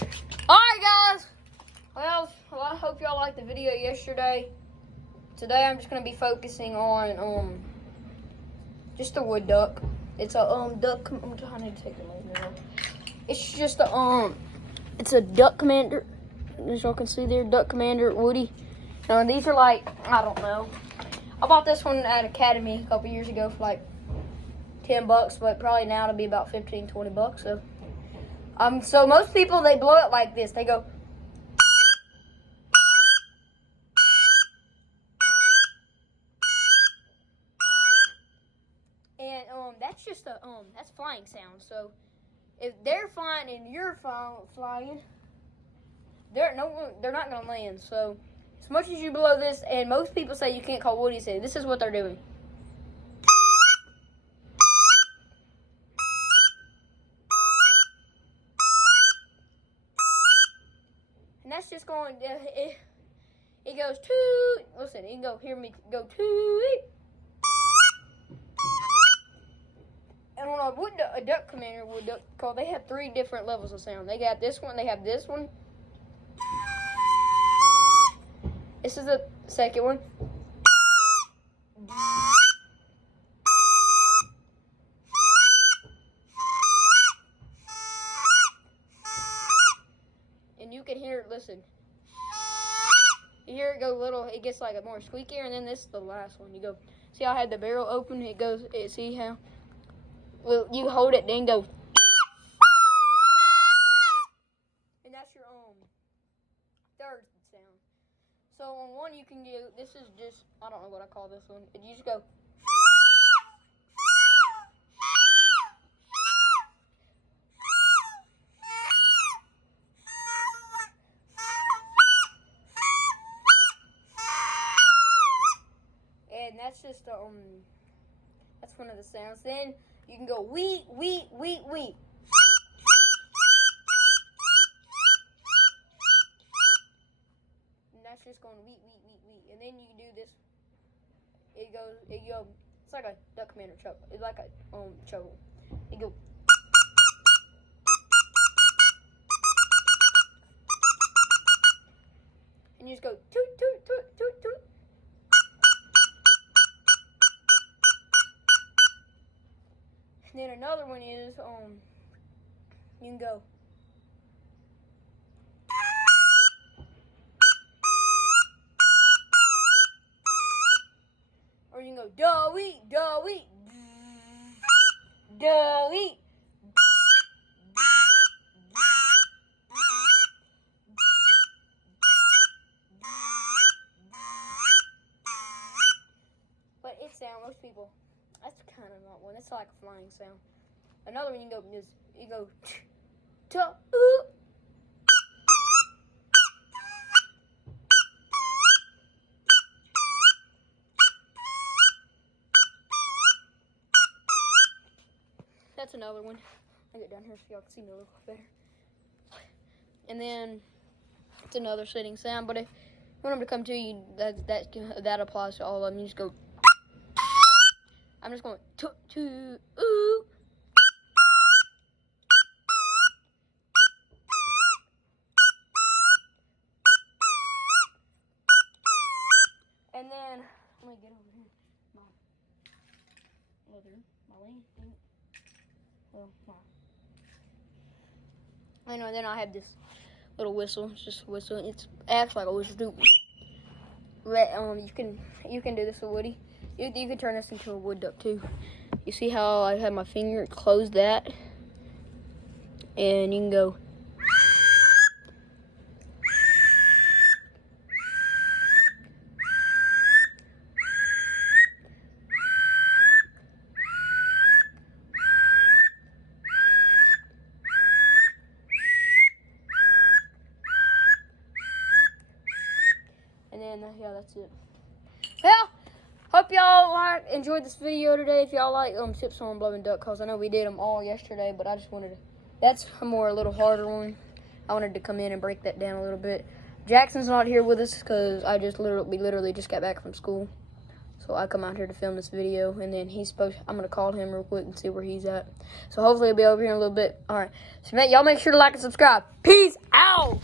Alright guys, well I hope y'all liked the video yesterday. Today I'm just going to be focusing on just a wood duck. It's a duck, I'm trying to take the name now. It's just a it's a Duck Commander, as y'all can see there, Duck Commander Woody. These are like, I don't know, I bought this one at Academy a couple years ago for like $10, but probably now it'll be about 15, 20 bucks. So most people, they blow it like this. They go. And that's just a that's flying sound. So if they're flying and you're flying, they're not gonna land. So as much as you blow this, and most people say you can't call Woody, say this is what they're doing. And that's just going, it goes toot. Listen, you can go hear me go toot. And on a Duck Commander wood duck call, they have 3 different levels of sound. They got this one, they have this one. This is the second one. And you can hear it, listen. You hear it go little, it gets like a more squeakier, and then this is the last one. You go, see how I had the barrel open? It goes, see how? Well, you hold it, then go. And that's your third sound. So on one you can do, this is just, I don't know what I call this one. You just go. And that's just that's one of the sounds. Then you can go wee, wee, wee, wee. And that's just going wee, wee, wee, wee. And then you can do this. It's like a Duck Commander chuckle. It's like a chuckle. You go. And you just go toot, toot, toot, toot, toot. And then another one is, you can go. Or you can go, doughy, doughy, doughy. But it sounds, most people, that's kind of not one. It's like a flying sound. Another one you can go is, you go, ooh. That's another one. I get down here so y'all can see me a little better. And then it's another sitting sound, but if you want them to come to you, that applies to all of them. You just go. I'm just going to ooh. And then let me get over here. My lane thing. I know. Then I have this little whistle. It's just a whistle. It's acts like a whistle too. You can do this with Woody. You can turn this into a wood duck too. You see how I have my finger close that, and you can go. And then yeah, that's it. Well, hope y'all enjoyed this video today. If y'all like tips on blowing duck calls, I know we did them all yesterday, but I just wanted to, that's a little harder one. I wanted to come in and break that down a little bit. Jackson's not here with us because we literally just got back from school. So I come out here to film this video, and then I'm gonna call him real quick and see where he's at. So hopefully he'll be over here in a little bit. All right. So y'all make sure to like and subscribe. Peace out.